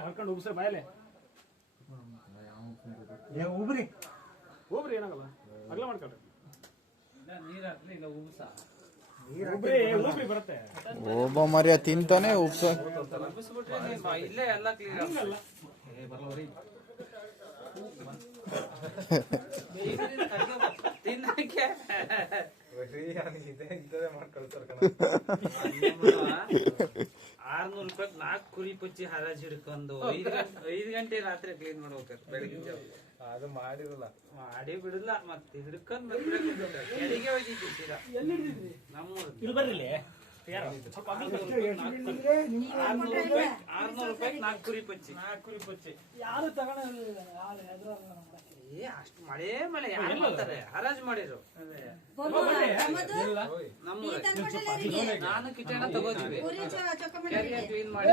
ಹರ್ಕೊಂಡು ಉಬ್ಸ್ರೆ ಬಾಯಲೆ ಉಬ್ರಿ ಹೋಗ್ರಿ ಏನಾಗಲ್ಲ ಅಗಲ ಮಾಡ್ಕೊಳ್ರಿ ನೀರ್ ಹಾಕ್ಲಿ ಇಲ್ಲ ಉಬ್ಸ ಉಬ್ರಿ ಬರುತ್ತೆ ಒಬ್ಬ ಮರಿಯ ತಿಂತಾನೆ ಉಪ್ಸ ಉಬ್ಬಿಸ್ಬಿಟ್ರೆ ಇಲ್ಲೇ ಎಲ್ಲ ಕ್ಲೀನ್ ತಿನ್ನಕ್ಕೆ 600 ರೂಪಾಯಿ 4 ಕುರಿ ಪಚ್ಚಿ ಹರಾಜ್ ಹಿಡ್ಕೊಂಡು 5 ಗಂಟೆ ರಾತ್ರಿ ಕ್ಲೀನ್ ಮಾಡ್ಬೇಕಾರೆ ಬೆಳಗಿನ ಜಾವ ಅದು ಮಾಡಿರಲ್ಲ ಮಾಡಿ ಬಿಡಲ್ಲ ಮತ್ತೆ ಹಿಡ್ಕೊಂಡ್ ಕೆಳಗೆ ಹೋಗಿದ್ವಿ ಸೀದಾ ನಮ್ಮೂರು ಇಲ್ಲಿ ಬರ್ರಿ 600 ರೂಪಾಯಿ 4 ಕುರಿ ಪಚ್ಚಿ ಯಾರು ಅಷ್ಟು ಮಳೆ ಯಾರು ಮಾಡ್ತಾರೆ ಹರಾಜ್ ಮಾಡಿರು ನಮ್ಮೂರ ನಾನು ಕಿಚನ್ ತಗೋತೀವಿ ಕ್ಲೀನ್ ಮಾಡಿ